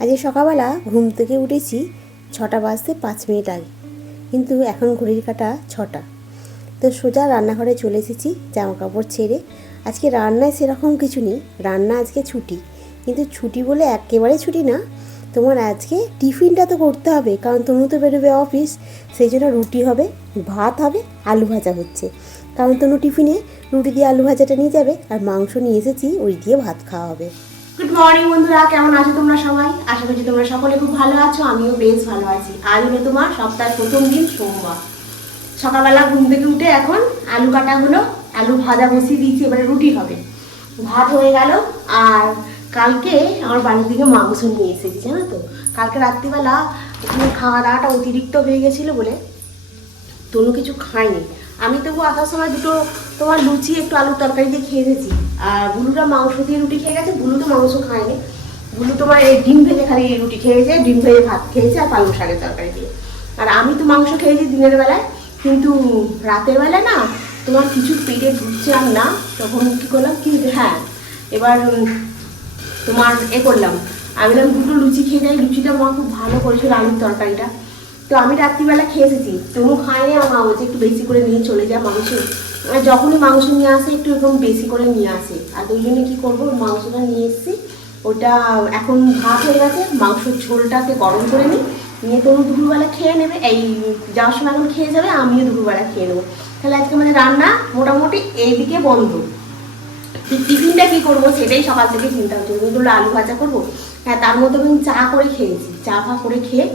আজকে সকালবেলা ঘুম থেকে উঠেছি ছটা বাজতে পাঁচ মিনিট আগে। কিন্তু এখন ঘড়ির কাটা ছটা। তো সোজা রান্নাঘরে চলে এসেছি জামা কাপড় ছেড়ে। আজকে রান্নায় সেরকম কিছু নেই। রান্না আজকে ছুটি। কিন্তু ছুটি বলে একেবারে ছুটি না। তোমার আজকে টিফিনটা তো করতে হবে, কারণ তুমি তো বেরোবে অফিস, সেই জন্য রুটি হবে, ভাত হবে, আলু ভাজা হচ্ছে। কারণ তনু টিফিনে রুটি দিয়ে আলু ভাজাটা নিয়ে যাবে, আর মাংস নিয়ে এসেছি, ওই দিয়ে ভাত খাওয়া হবে। গুড মর্নিং বন্ধুরা। কেমন আছো তোমরা সবাই? আশা করছি তোমরা সকলে খুব ভালো আছো, আমিও বেশ ভালো আছি। আজ হলো তোমার সপ্তাহের প্রথম দিন, সোমবার। সকালবেলা ঘুম থেকে উঠে এখন আলু কাটা হলো, আলু ভাজা বসিয়ে দিয়েছি, এবারে রুটি হবে। ভাত হয়ে গেল, আর কালকে আমার বাড়ির দিকে মাংস নিয়ে এসেছি, জানো তো? কালকে রাত্রিবেলা ওখানে খাওয়া দাওয়াটা অতিরিক্ত হয়ে গেছিল বলে তনু কিছু খায়নি। আমি তবু আসার সময় দুটো তোমার লুচি, একটু আলুর তরকারি দিয়ে খেয়ে এসেছি আর বুলুটা মাংস দিয়ে রুটি খেয়ে গেছে, বুলু তো মাংস খায়নি। বুলু তোমার এই ডিম ভেজে খালি রুটি খেয়েছে, ডিম ভেজে ভাত খেয়েছে আর পালং শাকের তরকারি দিয়ে। আর আমি তো মাংস খেয়েছি দিনের বেলায়, কিন্তু রাতের বেলায় না তোমার কিছু পেটে ঢুকছিলাম না, তখন কী করলাম, কি হ্যাঁ এবার তোমার এ করলাম। আমি বললাম দুটো লুচি খেয়ে যাই, লুচিটা আমার খুব ভালো করেছিল, আলুর তরকারিটা। তো আমি রাত্রিবেলা খেয়ে এসেছি। তনু খায়নি আমার মা একটু বেশি করে নিয়ে চলে যায় মাংস। আর যখনই মাংস নিয়ে আসে, একটু এরকম বেশি করে নিয়ে আসে। আর ওই জন্য কী করব, মাংসটা নিয়ে এসেছি। ওটা এখন ভাত হয়ে গেছে, মাংসের ঝোলটাকে গরম করে নিই। নিয়ে তনু দুপুরবেলা খেয়ে নেবে। এই যাওয়ার সময় এখন খেয়ে যাবে, আমিও দুপুরবেলা খেয়ে নেব। তাহলে আজকে মানে রান্না মোটামুটি এইদিকে বন্ধ। টিফিনটা কী করব সেটাই সকাল থেকে চিন্তা হচ্ছে। আলু ভাজা করব। হ্যাঁ তার মধ্যে আমি চা করে খেয়েছি। চা ফা করে খেয়ে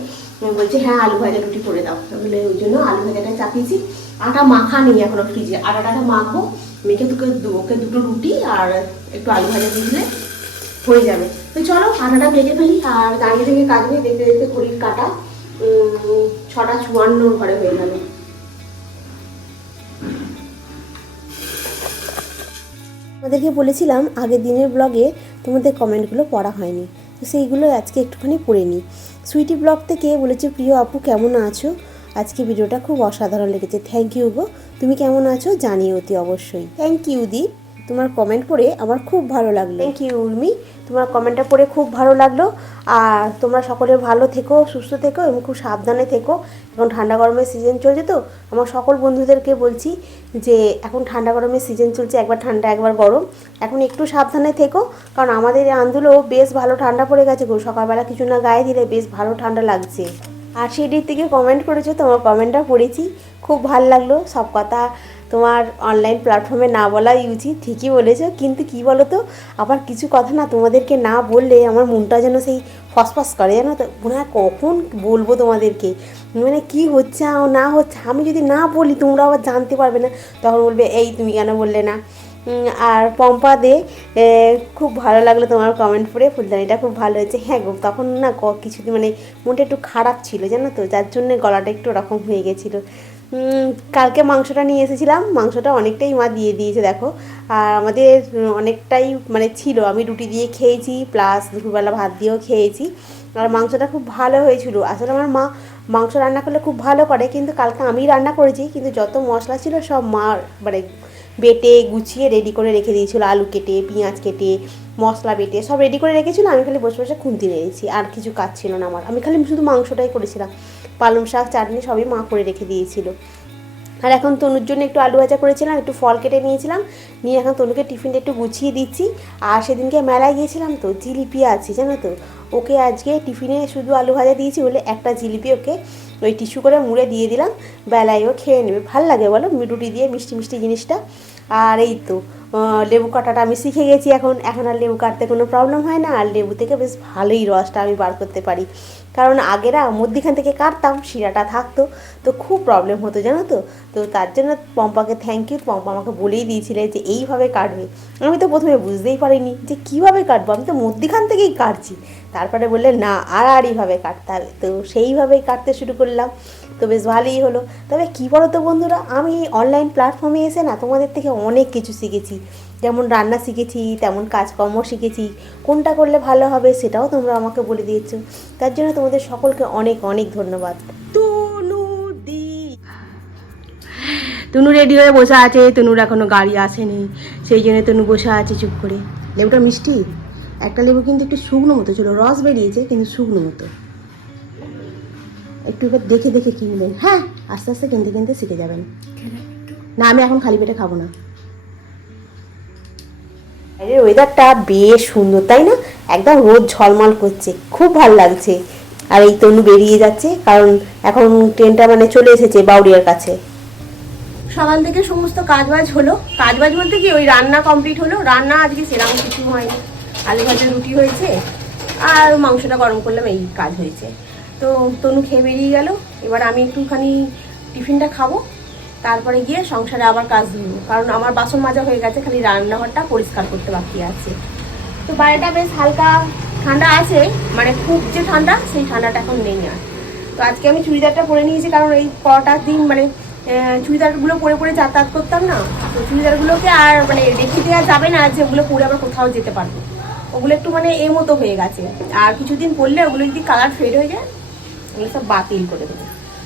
বলছি হ্যাঁ আলু ভাজা রুটি করে দাও। বলে, ওই জন্য আলু ভাজাটা চাপিয়েছি। আটা মাখা নেই এখনও ফ্রিজে আটাটাকে মাখবো মেখে। তোকে ওকে দুটো রুটি আর একটু আলু ভাজা দিয়ে দিলে হয়ে যাবে। তো চলো, আটাটা মেখে ফেলি। আর দাঁড়িয়ে থেকে কাজ নিয়ে দেখতে দেখতে ঘড়ির কাটা। ছটা চুয়ান্নর ঘরে হয়ে গেল। তোমাদেরকে বলেছিলাম, আগের দিনের ব্লগে তোমাদের কমেন্টগুলো পড়া হয়নি। তো সেইগুলো আজকে একটুখানি পড়ে নিই। সুইটি ব্লগ থেকে বলেছে, প্রিয় আপু, কেমন আছো? আজকে ভিডিওটা খুব অসাধারণ লেগেছে। থ্যাংক ইউ গো। তুমি কেমন আছো? জানিও অতি অবশ্যই। থ্যাংক ইউ দি তোমার কমেন্ট পড়ে আমার খুব ভালো লাগল। থ্যাংক ইউ উর্মি তোমার কমেন্টটা পড়ে খুব ভালো লাগল। আর তোমরা সকলে ভালো থেকো, সুস্থ থেকো এবং খুব সাবধানে থেকো। এখন ঠান্ডা গরমের সিজন চলছে তো, আমার সকল বন্ধুদেরকে বলছি যে এখন ঠান্ডা গরমের সিজন চলছে, একবার ঠান্ডা, একবার গরম। এখন একটু সাবধানে থেকো, কারণ আমাদের এই আন্দোলও বেশ ভালো ঠান্ডা পড়ে গেছে গো। সকালবেলা কিছু না গায়ে দিলে বেশ ভালো ঠান্ডা লাগছে। আর সেটির থেকে কমেন্ট করেছ তোমার কমেন্টটা পড়েছি। খুব ভালো লাগল, সব কথা তোমার অনলাইন প্ল্যাটফর্মে না বলাই উচিত ঠিকই বলেছ। কিন্তু কি বলো তো আবার কিছু কথা না তোমাদেরকে না বললে আমার মনটা যেন সেই ফসফস করে, জানো তো? হয় কখন বলব তোমাদেরকে? মানে কি হচ্ছে না হচ্ছে? আমি যদি না বলি তোমরা আবার জানতে পারবে না। তখন বলবে, এই তুমি কেন বললে না? আর পম্পা দে খুব ভালো লাগল তোমার কমেন্ট পড়ে। ফুলদানিটা খুব ভালো হয়েছে। হ্যাঁ গো, তখন না কিছুদিন মানে মনটা একটু খারাপ ছিল, জানো তো? যার জন্য গলাটা একটু ওরকম হয়ে গেছিল। কালকে মাংসটা নিয়ে এসেছিলাম, মাংসটা অনেকটাই মা দিয়ে দিয়েছে, দেখো। আর আমাদের অনেকটাই মানে ছিল, আমি রুটি দিয়ে খেয়েছি প্লাস দুপুরবেলা ভাত দিয়েও খেয়েছি। আর মাংসটা খুব ভালো হয়েছিল। আসলে আমার মা মাংস রান্না করলে খুব ভালো করে, কিন্তু কালকে আমি রান্না করেছি, কিন্তু যত মশলা ছিল সব মা মানে বেটে, গুছিয়ে রেডি করে রেখে দিয়েছিল, আলু কেটে, পেঁয়াজ কেটে, মশলা বেটে, সব রেডি করে রেখেছিল, আমি খালি বসে বসে খুন্তি নিয়েছি, আর কিছু কাজ ছিল না আমার। আমি খালি শুধু মাংসটাই করেছিলাম, পালং শাক, চাটনি সবই মা করে রেখে দিয়েছিল। আর এখন তনুর জন্য একটু আলু ভাজা করেছিলাম, একটু ফল কেটে নিয়েছিলাম, নিয়ে এখন তনুকে টিফিনটা একটু গুছিয়ে দিচ্ছি, আর সেদিনকে মেলায় গিয়েছিলাম তো, জিলিপি আছে, জানো তো? ওকে আজকে টিফিনে শুধু আলু ভাজা দিয়েছি বলে একটা জিলিপি ওকে ওই টিস্যু করে মুড়ে দিয়ে দিলাম, বেলায় ও খেয়ে নেবে। ভালো লাগে বলো, রুটি দিয়ে মিষ্টি মিষ্টি জিনিসটা। আর এই তো লেবু কাটাটা আমি শিখে গেছি এখন। এখন আর লেবু কাটতে কোনো প্রবলেম হয় না। আর লেবু থেকে বেশ ভালোই রসটা আমি বার করতে পারি। কারণ আগেরা মধ্যিখান থেকে কাটতাম, শিরাটা থাকতো, তো খুব প্রবলেম হতো, জানো তো? তো তার জন্য পম্পাকে থ্যাংক ইউ পম্পা আমাকে বলেই দিয়েছিলে যে এইভাবে কাটবে। আমি তো প্রথমে বুঝতেই পারিনি যে কীভাবে কাটবো। আমি তো মধ্যিখান থেকেই কাটছি। তারপরে বললে না আড়াআড়িভাবে কাটতে হবে তো সেইভাবেই কাটতে শুরু করলাম। তো বেশ ভালোই হলো। তবে কী বলো তো বন্ধুরা আমি অনলাইন প্ল্যাটফর্মে এসে না তোমাদের থেকে অনেক কিছু শিখেছি। যেমন রান্না শিখেছি তেমন কাজকর্ম শিখেছি। কোনটা করলে ভালো হবে সেটাও তোমরা আমাকে বলে দিয়েছ। তার জন্য তোমাদের সকলকে অনেক অনেক ধন্যবাদ। তনু দি। তনু রেডি হয়ে বসে আছে। তনুর এখনও গাড়ি আসেনি। সেই জন্য তনু বসে আছে চুপ করে। লেবুটা মিষ্টি? একটা লেবু কিন্তু একটু শুকনো মতো ছিল রস বেরিয়েছে কিন্তু শুকনো মতো। একটু এবার দেখে দেখে কিনবেন হ্যাঁ আস্তে আস্তে কিনতে কিনতে শিখে যাবেন। না আমি এখন খালি পেটে খাব না। এর ওয়েদারটা বেশ সুন্দর তাই না? একদম রোদ ঝলমল করছে খুব ভালো লাগছে। আর এই তনু বেরিয়ে যাচ্ছে কারণ এখন ট্রেনটা মানে চলে এসেছে বাউরিয়ার কাছে। সকাল থেকে সমস্ত কাজবাজ হলো। কাজবাজ বলতে কি ওই রান্না কমপ্লিট হলো। রান্না আজকে সেরকম কিছু হয়নি। আলু ভাজা রুটি হয়েছে, আর মাংসটা গরম করলাম, এই কাজ হয়েছে। তো তনু খেয়ে বেরিয়ে গেল, এবার আমি একটুখানি টিফিনটা খাব, তারপরে গিয়ে সংসারে আবার কাজ ধরবো। কারণ আমার বাসন মাজা হয়ে গেছে, খালি রান্নাঘরটা পরিষ্কার করতে বাকি আছে। তো বাইরেটা বেশ হালকা ঠান্ডা আছে মানে খুব যে ঠান্ডা, সেই ঠান্ডাটা এখন নেই আর। তো আজকে আমি চুড়িদারটা পরে নিয়েছি, কারণ এই কটা দিন মানে চুড়িদারগুলো পরে পরে যাতায়াত করতাম না, তো চুড়িদারগুলোকে আর মানে রেখে দেওয়া যাবে না যে, ওগুলো পরে আবার কোথাও যেতে পারব। ওগুলো একটু মানে এ মতো হয়ে গেছে। আর কিছুদিন পরলে ওগুলো যদি কালার ফেড হয়ে যায়, ওগুলো সব বাতিল করে দেবো।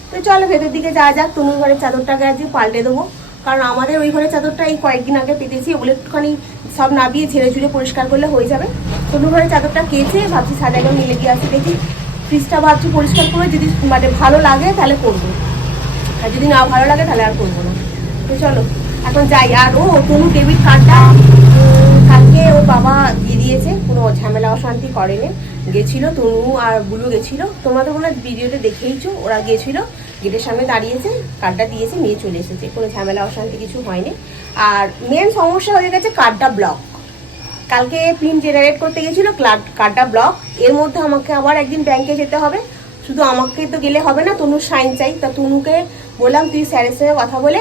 তো চলো ভেতর দিকে যাওয়া যাক, তনুর ঘরের চাদরটাকে আজকে পাল্টে দেবো। কারণ আমাদের ওই ঘরের চাদরটা এই কয়েকদিন আগে পেতেছি, ওগুলো একটুখানি সব নাবিয়ে ঝেড়ে ঝুড়ে পরিষ্কার করলে হয়ে যাবে। তনুর ঘরের চাদরটা কেচে ভাবছি সাজাকে মিলে গিয়ে আসি, দেখি ফ্রিজটা ভাবছি পরিষ্কার করে যদি মানে ভালো লাগে তাহলে করব। আর যদি না ভালো লাগে তাহলে আর করব না। তো চলো, এখন যাই। আর ও, তনু ডেবিট কার্ডটা কালকে ওর বাবা দিয়ে দিয়েছে, কোনো ঝামেলা, অশান্তি করেনি। গেছিল, তনু আর বুলু গেছিল। তোমরা তো ভিডিওতে দেখেইছো, ওরা গিয়েছিল গেটের সামনে দাঁড়িয়েছে, কার্ডটা দিয়েছে, নিয়ে চলে এসেছে। কোনো ঝামেলা, অশান্তি কিছু হয়নি। আর মেন সমস্যা হয়ে গেছে কার্ডটা ব্লক কালকে পিন জেনারেট করতে গেছিল কার্ডটা ব্লক এর মধ্যে আমাকে আবার একদিন ব্যাংকে যেতে হবে। শুধু আমাকে তো গেলে হবে না, তনুর সাইন চাই। তা তনুকে বললাম, তুই স্যারের সঙ্গে কথা বলে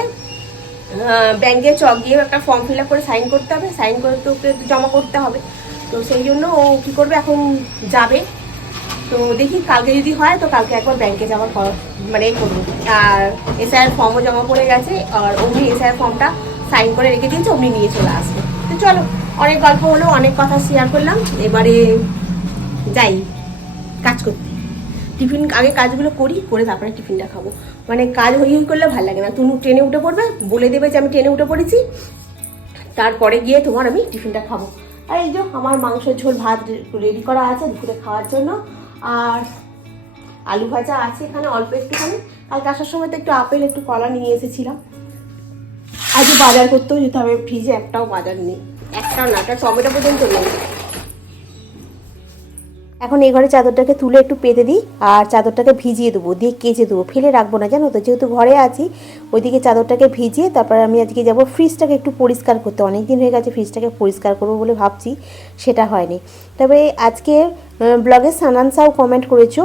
ব্যাংকে চক গিয়ে একটা ফর্ম ফিল আপ করে সাইন করতে হবে। সাইন করে তোকে জমা করতে হবে। তো সেই জন্য ও কী করবে, এখন যাবে। তো দেখি কালকে যদি হয়, তো কালকে একবার ব্যাংকে যাওয়ার মানে করব। আর এসআইয়ের ফর্মও জমা পড়ে গেছে, আর অমনি এসআইয়ের ফর্মটা সাইন করে রেখে দিয়েছে, অমনি নিয়ে চলে আসবে। তো চলো, অনেক গল্প হলো, অনেক কথা শেয়ার করলাম। এবারে যাই, কাজ করতে। টিফিন, আগে কাজগুলো করি, করে তারপরে টিফিনটা খাব। মানে কাজ হই হই করলে ভালো লাগে না। তুমি ট্রেনে উঠে পড়বে, বলে দেবে যে আমি ট্রেনে উঠে পড়েছি। তারপরে গিয়ে তোমার আমি টিফিনটা খাব। আর এই যে আমার মাংসের ঝোল ভাত রেডি করা আছে দুপুরে খাওয়ার জন্য। আর আলু ভাজা আছে এখানে অল্প একটুখানি। কালকে আসার সময় তো একটু আপেল, একটু কলা নিয়ে এসেছিলাম। আজ বাজার করতেও যেতে হবে, ফ্রিজে একটাও বাজার নেই। একটাও না, একটা টমেটো পর্যন্ত নেই। এখন এই ঘরে চাদরটাকে তুলে একটু পেতে দিই, আর চাদরটাকে ভিজিয়ে দেবো, দিয়ে কেচে দেবো। ফেলে রাখব না, জানো তো? যেহেতু ঘরে আছি, ওইদিকে চাদরটাকে ভিজিয়ে তারপর আমি আজকে যাব ফ্রিজটাকে একটু পরিষ্কার করতে। অনেক দিন হয়ে গেছে ফ্রিজটাকে পরিষ্কার করব বলে ভাবছি, সেটা হয়নি। তবে আজকে ব্লগে সানান সাও কমেন্ট করেছ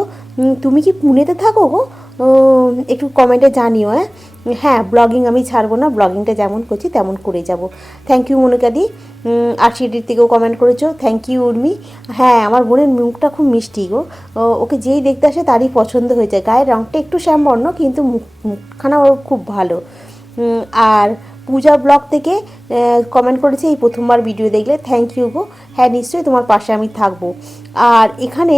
তুমি কি পুনেতে থাকো গো? একটু কমেন্টে জানিও হ্যাঁ? হ্যাঁ ব্লগিং আমি ছাড়বো না ব্লগিংটা যেমন করছি তেমন করে যাব। থ্যাংক ইউ মনিকাদি আর সিডির থেকেও কমেন্ট করেছ। Thank you Urmi. হ্যাঁ আমার বোনের মুখটা খুব মিষ্টি গো। ওকে যেই দেখতে আসে তারই পছন্দ হয়ে যায়। গায়ের রঙটা একটু শ্যামবর্ণ কিন্তু মুখ, মুখখানা ওর খুব ভালো। আর পূজা ব্লগ থেকে কমেন্ট করেছে এই প্রথমবার ভিডিও দেখলে। থ্যাংক ইউ গো। হ্যাঁ নিশ্চয়ই তোমার পাশে আমি থাকব। আর এখানে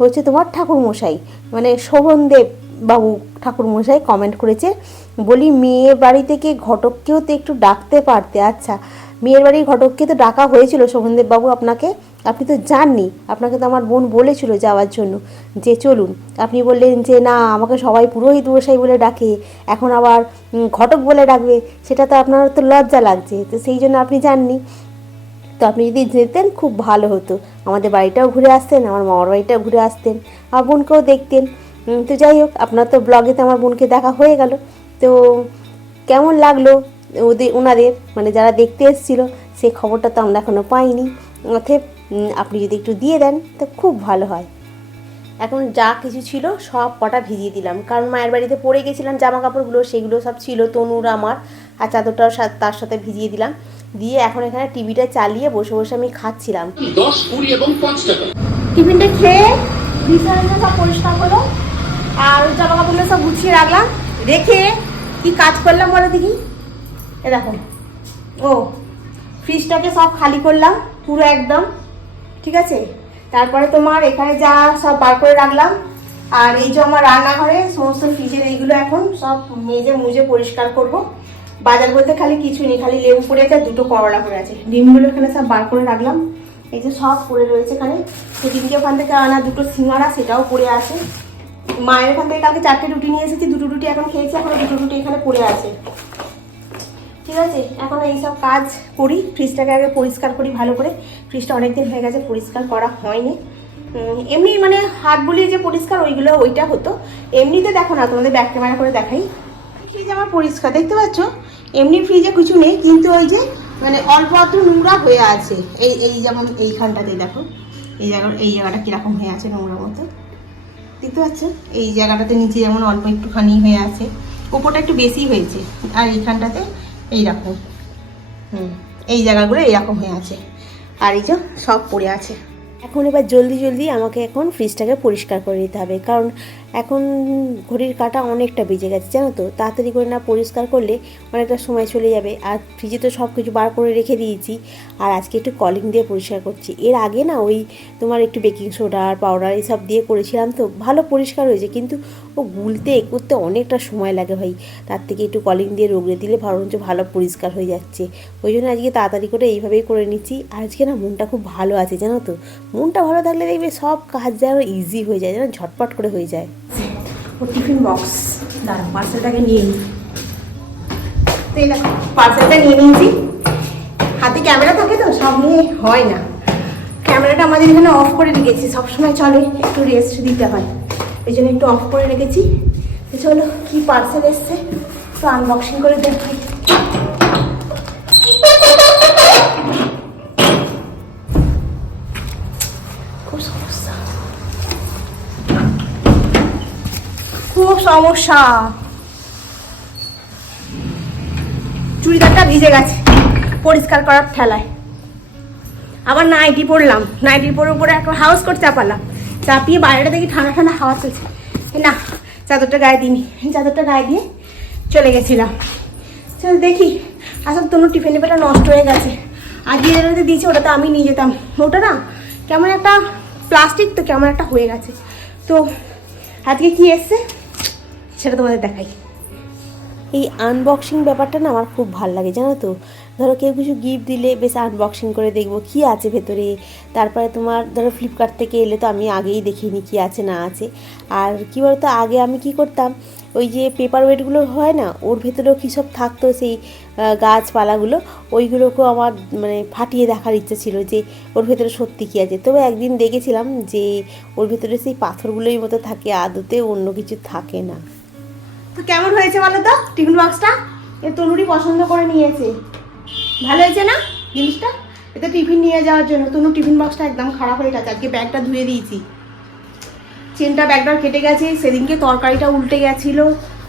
হচ্ছে তোমার ঠাকুরমশাই মানে শোভনদেব। বাবু ঠাকুরমশাই কমেন্ট করেছে, বলি মেয়ে বাড়ি থেকে ঘটককেও তো একটু ডাকতে পারতে আচ্ছা। মেয়ের বাড়ির ঘটককে তো ডাকা হয়েছিল বাবু আপনাকে? আপনি তো যাননি আপনাকে তো আমার বোন বলেছিল যাওয়ার জন্য। যে চলুন, আপনি বললেন যে না, আমাকে সবাই পুরোহিত মশাই বলে ডাকে, এখন আবার ঘটক বলে ডাকবে, সেটা তো আপনার তো লজ্জা লাগছে, তো সেই জন্য আপনি যাননি তো আপনি যদি যেতেন, খুব ভালো হতো। আমাদের বাড়িটাও ঘুরে আসতেন, আমার মামার বাড়িটাও ঘুরে আসতেন, আমার বোনকেও দেখতেন। তো যাই হোক আপনার তো ব্লগেতে আমার বোনকে দেখা হয়ে গেল। তো কেমন লাগল ওদের ওনাদের মানে যারা দেখতে এসেছিল সেই খবরটা তো আমরা এখনও পাইনি। অতএব আপনি যদি একটু দিয়ে দেন তো খুব ভালো হয়। এখন যা কিছু ছিল সব কটা ভিজিয়ে দিলাম। কারণ মায়ের বাড়িতে পরে গেছিলাম জামা কাপড়গুলো সেগুলো সব ছিল তনুর আমার আর চাদরটাও তার সাথে ভিজিয়ে দিলাম। দিয়ে এখন এখানে টিভিটা চালিয়ে বসে বসে আমি খাচ্ছিলাম। দশ কুড়ি এবং পাঁচ টাকা। টিফিনটা খেয়ে বিছানাটা সব পরিষ্কার হলো আর ওই জামা কাপড়গুলো সব গুছিয়ে রাখলাম। রেখে কি কাজ করলাম বলে দেখি। এ দেখো। ও ফ্রিজটাকে সব খালি করলাম, পুরো একদম। ঠিক আছে? তারপরে তোমার এখানে যা সব বার করে রাখলাম। আর এই যে আমার রান্নাঘরে সমস্ত ফ্রিজের এইগুলো এখন সব মেজে মুজে পরিষ্কার করব। বাজার বলতে খালি কিছু নেই, খালি লেবু পড়ে আছে দুটো করলা পড়ে আছে। ডিমগুলো এখানে সব বার করে রাখলাম। এই যে সব পড়ে রয়েছে এখানে। সেদিনকে ওখান থেকে আনা দুটো সিঙ্গারা, সেটাও পড়ে আছে। মায়ের ওখান থেকে কালকে চারটে রুটি নিয়ে এসেছি, দুটো রুটি এখন খেয়েছি, এখন দুটো রুটি এখানে পড়ে আছে। ঠিক আছে? এখন এইসব কাজ করি, ফ্রিজটাকে আগে পরিষ্কার করি ভালো করে। ফ্রিজটা অনেকদিন হয়ে গেছে, পরিষ্কার করা হয়নি। এমনি মানে হাত বুলিয়ে যে পরিষ্কার, ওইগুলো ওইটা হতো। এমনিতে দেখো না, তোমাদের ব্যাক ক্যামেরা করে দেখাই। ফ্রিজ আমার পরিষ্কার, দেখতে পাচ্ছ? এমনি ফ্রিজে কিছু নেই, কিন্তু ওই যে মানে অল্প অল্প নোংরা হয়ে আছে। এই এই যেমন এইখানটাতে দেখো, এই জায়গা এই জায়গাটা কীরকম হয়ে আছে নোংরা মতো। দেখতে পাচ্ছ এই জায়গাটাতে নিচে যেমন অল্প একটুখানি হয়ে আছে, উপরটা একটু বেশি হয়েছে, আর এইখানটাতে এইরকম। হুম, এই জায়গাগুলো এইরকম হয়ে আছে। আর এই যে সব পড়ে আছে। এখন এবার জলদি জলদি আমাকে এখন ফ্রিজটাকে পরিষ্কার করে দিতে হবে, কারণ এখন ঘড়ির কাটা অনেকটা বেজে গেছে, জানো তো? তাড়াতাড়ি করে না পরিষ্কার করলে অনেকটা সময় চলে যাবে। আর ফ্রিজে তো সব কিছু বার করে রেখে দিয়েছি। আর আজকে একটু কলিং দিয়ে পরিষ্কার করছি। এর আগে না ওই তোমার একটু বেকিং সোডা আর পাউডার এইসব দিয়ে করেছিলাম তো, ভালো পরিষ্কার হয়েছে। কিন্তু ও গুলতে করতে অনেকটা সময় লাগে ভাই। তার থেকে একটু কলিং দিয়ে রগড়ে দিলে বরঞ্চ ভালো পরিষ্কার হয়ে যাচ্ছে। ওই জন্য আজকে তাড়াতাড়ি করে এইভাবেই করে নিচ্ছি। আর আজকে না মনটা খুব ভালো আছে, জানো তো? মনটা ভালো থাকলে দেখবে সব কাজ যেন ইজি হয়ে যায়, যেন ঝটপট করে হয়ে যায়। ও টিফিন বক্স। দাঁড়া পার্সেলটাকে নিয়ে নিই তো এই দেখো পার্সেলটা নিয়ে নিয়েছি। হাতে ক্যামেরা থাকে তো, সব নিয়ে হয় না। ক্যামেরাটা আমাদের এখানে অফ করে রেখেছি, সবসময় চলে, একটু রেস্ট দিতে হয়। এই জন্য একটু অফ করে রেখেছি। তো চলো, কি পার্সেল এসছে? তো আনবক্সিং করে দেখি। খুব সমস্যা। খুব সমস্যা। চুড়িদারটা ভিজে গেছে পরিষ্কার করার ঠেলায়। আবার নাইটি পরলাম। নাইটি পরে উপরে একটা হাউস কোট চাপালাম। চাপিয়ে বাইরেটা দেখি ঠান্ডা ঠান্ডা হাওয়া চলছে। না, চাদরটা গায়ে দিইনি। চাদরটা গায়ে দিয়ে চলে গেছিলাম। চল দেখি, আসলে তনু টিফিন পেটা নষ্ট হয়ে গেছে। আর যে যেটাতে দিয়েছে ওটা তো আমি নিয়ে যেতাম। ওটা না কেমন একটা প্লাস্টিক তো কেমন একটা হয়ে গেছে। তো আজকে কি এসছে? সেটা তোমাদের দেখাই। এই আনবক্সিং ব্যাপারটা না আমার খুব ভালো লাগে, জানো তো? ধরো কেউ কিছু গিফট দিলে বেশ আনবক্সিং করে দেখব কি আছে ভেতরে। তারপরে তোমার ধরো ফ্লিপকার্ট থেকে এলে তো আমি আগেই দেখিনি কি আছে না আছে। আর কী বলতো, আগে আমি কি করতাম, ওই যে পেপার ওয়েটগুলো হয় না, ওর ভেতরেও কী সব থাকতো সেই গাছপালাগুলো, ওইগুলোকেও আমার মানে ফাটিয়ে দেখার ইচ্ছা ছিল যে ওর ভেতরে সত্যি কী আছে। তবে একদিন দেখেছিলাম যে ওর ভেতরে সেই পাথরগুলোই মতো থাকে, আদতে অন্য কিছু থাকে না। তো কেমন হয়েছে বলো তো? টিফিন বক্সটা? এ তনুরি পছন্দ করে নিয়েছে। ভালো হয়েছে না জিনিসটা? এটা টিফিন নিয়ে যাওয়ার জন্য। তনু টিফিন বক্সটা একদম খারাপ হয়ে গেছে। আজকে ব্যাগটা ধুয়ে দিয়েছি। চেনটা ব্যাগটা কেটে গেছে। সেদিনকে তরকারিটা উল্টে গেছিল।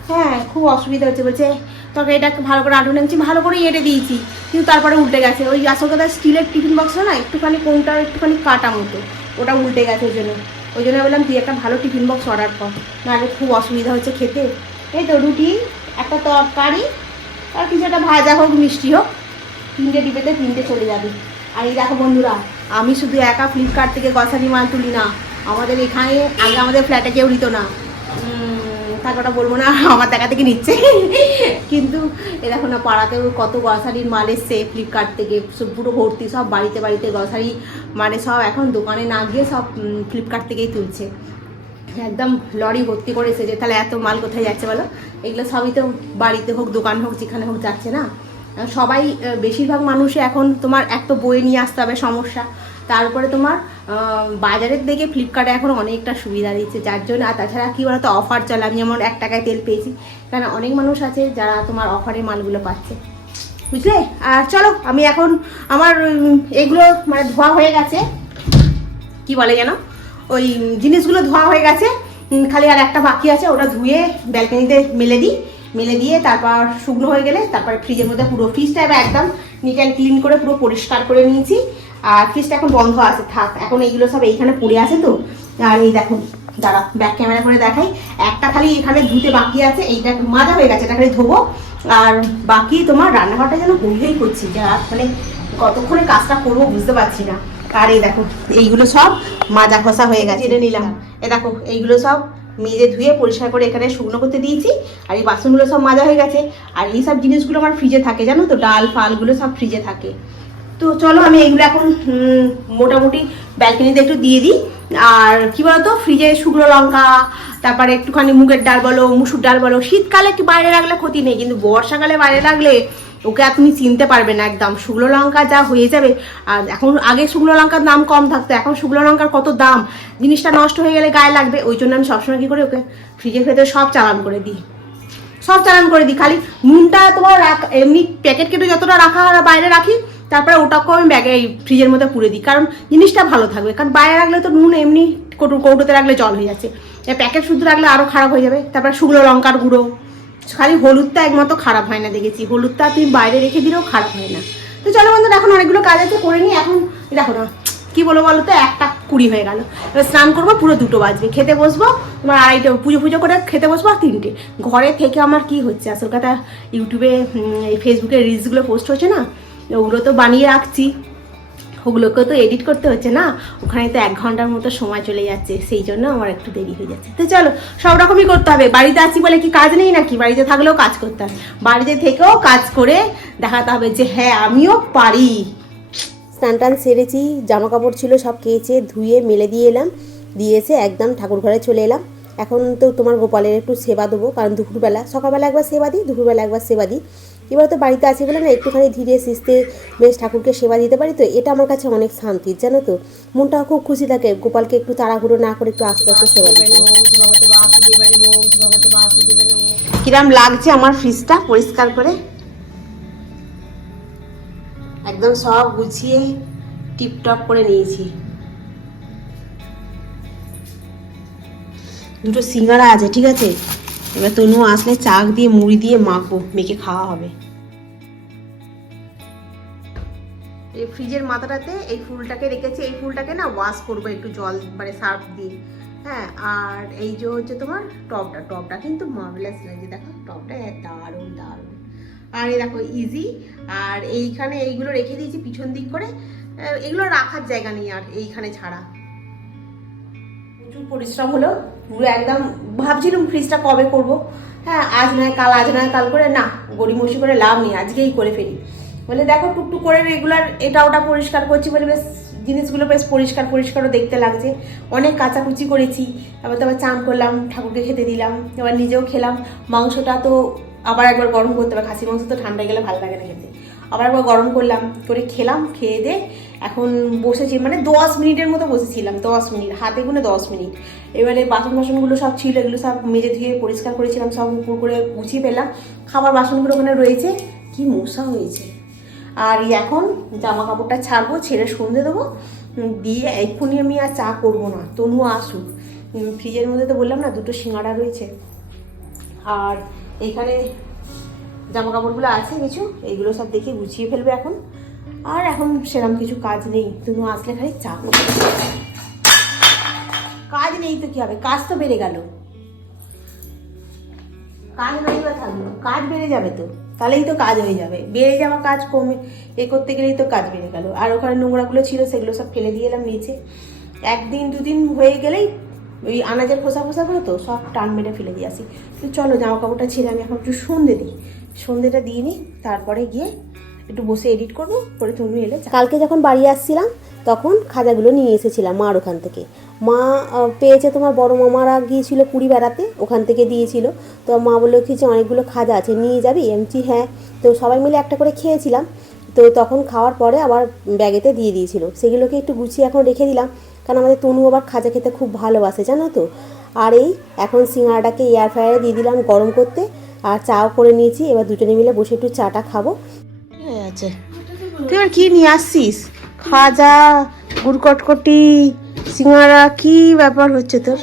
হ্যাঁ খুব অসুবিধা হচ্ছে। বলছে, তরকারিটা ভালো করে আটু নেমেছি ভালো করে এঁটে দিয়েছি। কিন্তু তারপরে উল্টে গেছে। ওই আসল কথা স্টিলের টিফিন বক্সটা না, একটুখানি কোনটা, একটুখানি কাটা মতো। ওটা উল্টে গেছে ওই জন্য। ওই জন্য বললাম, তুই একটা ভালো টিফিন বক্স অর্ডার কর। নাহলে খুব অসুবিধা হচ্ছে খেতে। এই তো রুটি, একটা তরকারি, আর কিছু একটা ভাজা হোক, মিষ্টি হোক, তিনটে ডিবেতে তিনটে চলে যাবে। আর এই দেখো বন্ধুরা, আমি শুধু একা ফ্লিপকার্ট থেকে গসারি মাল তুলি না, আমাদের এখানে আগে আমাদের ফ্ল্যাটে কেউ নিত না। তাকে ওটা বলব না, আমার দেখা থেকে নিচ্ছে। কিন্তু এ দেখো না, পাড়াতেও কত গ্রসারির মাল এসছে ফ্লিপকার্ট থেকে, সব পুরো ভর্তি, সব বাড়িতে বাড়িতে গ্রসারি মানে সব এখন দোকানে না গিয়ে সব ফ্লিপকার্ট থেকেই তুলছে। একদম লরি ভর্তি করে এসেছে। তাহলে এত মাল কোথায় যাচ্ছে বলো? এগুলো সবই তো বাড়িতে হোক, দোকান হোক, যেখানে হোক যাচ্ছে না? সবাই বেশিরভাগ মানুষই এখন তোমার এক তো বই নিয়ে আসতে হবে, সমস্যা। তারপরে তোমার বাজারের দিকে ফ্লিপকার্টে এখন অনেকটা সুবিধা দিচ্ছে, যার জন্য, আর তাছাড়া কী বলতো অফার চলে। আমি যেমন এক টাকায় তেল পেয়েছি। কারণ অনেক মানুষ আছে যারা তোমার অফারে মালগুলো পাচ্ছে। বুঝলে? আর চলো, আমি এখন আমার এগুলো মানে ধোয়া হয়ে গেছে। কি বলে যেন? ওই জিনিসগুলো ধোয়া হয়ে গেছে। খালি আর একটা বাকি আছে, ওটা ধুয়ে ব্যালকনিতে মেলে দিই। মেলে দিয়ে তারপর শুকনো হয়ে গেলে তারপর ফ্রিজের মধ্যে পুরো ফ্রিজটা এবার একদম নিট অ্যান্ড ক্লিন করে পুরো পরিষ্কার করে নিয়েছি। আর ফ্রিজটা এখন বন্ধ আছে, থাক, এখন এইগুলো সব এইখানে পড়ে আছে তো। আর এই দেখো, দাঁড়া ব্যাক ক্যামেরা করে দেখাই। একটা খালি এখানে ধুতে বাকি আছে, এইটা মাজা হয়ে গেছে, এটা খালি ধোবো। আর বাকি তোমার রান্নাঘরটা যেন হইলেই করছি, যা মানে কতক্ষণে কাজটা করব বুঝতে পারছি না। আর এই দেখো এইগুলো সব মাজা খসা হয়ে গেছে। এনে নিলাম। এ দেখো এইগুলো সব মেজে ধুয়ে পরিষ্কার করে এখানে শুকনো করতে দিয়েছি আর এই বাসনগুলো সব মাজা হয়ে গেছে। আর এই সব জিনিসগুলো আমার ফ্রিজে থাকে জানো তো ডাল ফালগুলো সব ফ্রিজে থাকে। তো চলো আমি এগুলো এখন মোটামুটি ব্যালকনিতে একটু দিয়ে দিই। আর কি বলতো ফ্রিজে শুকনো লঙ্কা তারপরে একটুখানি মুগের ডাল বলো মুসুর ডাল বলো। শীতকালে একটু বাইরে রাখলে ক্ষতি নেই কিন্তু বর্ষাকালে বাইরে রাখলে ওকে তুমি চিনতে পারবে না একদম। শুকনো লঙ্কা যা হয়ে যাবে, আর এখন আগে শুকনো লঙ্কার দাম কম থাকতো, এখন শুকনো লঙ্কার কত দাম? জিনিসটা নষ্ট হয়ে গেলে গায়ে লাগবে, ওই জন্য আমি সবসময় কী করি ওকে ফ্রিজের ভেতরে সব চালান করে দিই। সব চালান করে দিই, খালি নুনটা তোমার এমনি প্যাকেট কেটে যতটা রাখা হয় বাইরে রাখি, তারপরে ওটাকেও আমি ব্যাগে এই ফ্রিজের মধ্যে পুরে দিই, কারণ জিনিসটা ভালো থাকবে, কারণ বাইরে রাখলে তো নুন এমনি কৌটো কৌটোতে রাখলে জল হয়ে যাচ্ছে। প্যাকেট শুদ্ধ রাখলে আরও খারাপ হয়ে যাবে, তারপরে শুকনো লঙ্কার গুঁড়ো খালি হলুদটা একমাত্র খারাপ হয় না দেখেছি। হলুদটা তুমি বাইরে রেখে দিলেও খারাপ হয় না। তো চলো বন্ধুরা, এখন অনেকগুলো কাজ আছে, করে নিই। এখন দেখো না, কি বলো বলো তো, একটা কুড়ি হয়ে গেল। এবার স্নান করব, পুরো দুটো বাজবে। খেতে বসবো, তোমার আড়াইটে, পুজো পুজো করে খেতে বসবো আর তিনটে। ঘরে থেকে আমার কি হচ্ছে? আসল কথা, ইউটিউবে ফেসবুকে রিলসগুলো পোস্ট হচ্ছে না? ওগুলো তো বানিয়ে রাখছি। ওগুলোকে তো এডিট করতে হচ্ছে না? ওখানে তো এক ঘণ্টার মতো সময় চলে যাচ্ছে, সেই জন্য আমার একটু দেরি হয়ে যাচ্ছে। তো চলো, সব রকমই করতে হবে। বাড়িতে আছি বলে কি কাজ নেই নাকি? বাড়িতে থাকলেও কাজ করতে হবে। বাড়িতে থেকেও কাজ করে দেখাতে হবে যে হ্যাঁ আমিও পারি। স্নান টান সেরেছি জামা কাপড় ছিল, সব কেচে, ধুয়ে, মেলে দিয়ে এলাম। দিয়ে এসে একদম ঠাকুর ঘরে চলে এলাম। এখন তো তোমার গোপালের একটু সেবা দেবো, কারণ দুপুরবেলা, সকালবেলা একবার সেবা দিই, দুপুরবেলা একবার সেবা দিই। এবার তো বাড়িতে আছি বলে না একটুখানি ধীরে সিস্তে বেশ ঠাকুরকে সেবা দিতে পারি তো, এটা আমার কাছে অনেক শান্তির জানো তো? মনটাও খুব খুশি থাকে, গোপালকে একটু তাড়াহুড়ো না করে একটু আস্তে আস্তে সেবা দিতে। কিরাম লাগছে আমার ফ্রিজটা পরিষ্কার করে? একদম সব গুছিয়ে টিপটপ করে নিয়েছি। দুটো সিঙ্গারা আছে, ঠিক আছে? এবার তনু আসলে চাক দিয়ে মুড়ি দিয়ে মাখবো মেখে খাওয়া হবে। এই ফ্রিজের মাথাটাতে এই ফুলটাকে রেখেছি, এই ফুলটাকে না ওয়াশ করব একটু জল মানে সার্ফ দিয়ে। হ্যাঁ আর এই যে হচ্ছে তোমার টপটা টপটা কিন্তু মার্ভেলাস লাগছে, দেখো, টপটা দারুণ দারুণ। আর এই দেখো ইজি আর এইখানে এইগুলো রেখে দিয়েছি পিছন দিক করে। এগুলো রাখার জায়গা নেই আর এইখানে ছাড়া। প্রচুর পরিশ্রম হলো। পুরো একদম ভাবছিলাম ফ্রিজটা কবে করব। হ্যাঁ আজ নয় কাল, আজ নয় কাল করে না, গড়িমসি করে লাভ নেই, আজকেই করে ফেলি। বলে দেখো, টুকটুক করে রেগুলার এটা ওটা পরিষ্কার করছি বলে বেশ জিনিসগুলো বেশ পরিষ্কার পরিষ্কারও দেখতে লাগছে। অনেক কাচাকুচি করেছি, তারপর তারপর চান করলাম, ঠাকুরকে খেতে দিলাম, এবার নিজেও খেলাম। মাংসটা তো আবার একবার গরম করতে হবে খাসি মাংস তো ঠান্ডা গেলে ভালো লাগে না খেতে। আবার একবার গরম করলাম, করে খেলাম, খেয়ে দে এখন বসেছি মানে দশ মিনিটের মতো বসেছিলাম, দশ মিনিট, হাতে গুনে দশ মিনিট। এবারে বাসন বাসনগুলো সব ছিল, এগুলো সব মেজে ধুয়ে পরিষ্কার করেছিলাম, সব উপর করে গুছিয়ে ফেললাম। খাবার বাসনগুলো ওখানে রয়েছে, কি মশা হয়েছে। আর এখন জামা কাপড়টা ছাড়বো, ছেড়ে সন্ধে দেবো দিয়ে এক্ষুনি আমি আর চা করব না, তনু আসুক। ফ্রিজের মধ্যে তো বললাম না, দুটো সিঙ্গাড়া রয়েছে। আর এখানে জামা কাপড়গুলো আছে কিছু এইগুলো সব দেখে গুছিয়ে ফেলবে এখন। আর এখন সেরকম কিছু কাজ নেই। তুমি আসলে খালি চা কাজ নেই তো কি হবে? কাজ তো বেড়ে গেল। কাজ নাই বা থাকল কাজ বেড়ে যাবে তো। তাহলেই তো কাজ হয়ে যাবে। বেড়ে যাওয়া কাজ কমে এ করতে গেলেই তো কাজ বেড়ে গেল। আর ওখানে নোংরাগুলো ছিল, সেগুলো সব ফেলে দিয়ে এলাম নিচে। একদিন, দুদিন হয়ে গেলেই ওই আনাজের খোসা খোসাগুলো তো সব টান মেরে ফেলে দিয়ে আসি। তো চলো জামা কাপড়টা ছেড়ে আমি এখন একটু সন্ধে দিই। সন্ধেটা দিয়ে নিই, তারপরে গিয়ে একটু বসে এডিট করব পরে তুমি এলে কালকে যখন বাড়ি আসছিলাম তখন খাজাগুলো নিয়ে এসেছিলাম মার ওখান থেকে। মা পেয়েছে তোমার বড় মামারা গিয়েছিল পুরী বেড়াতে ওখান থেকে দিয়েছিল। তো মা বলল কি যে অনেকগুলো খাজা আছে নিয়ে যাবি? বলছি, হ্যাঁ। তো সবাই মিলে একটা করে খেয়েছিলাম। তো তখন খাওয়ার পরে আবার ব্যাগেতে দিয়ে দিয়েছিল। সেগুলোকে একটু গুছিয়ে এখন রেখে দিলাম। কারণ আমাদের তনু আবার খাজা খেতে খুব ভালোবাসে জানো তো? আর এই এখন সিঙ্গাড়াটাকে এয়ার ফ্রায়ারে দিয়ে দিলাম গরম করতে। আর চাও করে নিয়েছি এবার দুজনে মিলে বসে একটু চাটা খাব। আছে। তুই এবার কি নিয়ে আসছিস? খাজা গুড় কটকটি সিঙ্গারা কি ব্যাপার হচ্ছে তোর?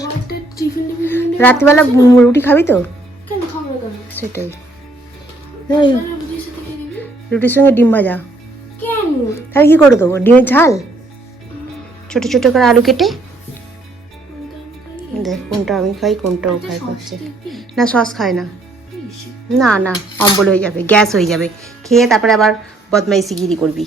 রাত্রিবেলা রুটি খাবি তো? সেটাই। রুটির সঙ্গে ডিম ভাজা। তাহলে কি করে দেবো? ডিমের ঝাল? ছোট ছোট করে আলু কেটে? দেখ কোনটা আমি খাই কোনটা ও খাই করছে। না সস খায় না। না না অম্বল হয়ে যাবে গ্যাস হয়ে যাবে। খেয়ে তারপরে আবার বদমাইশি গিরি করবি।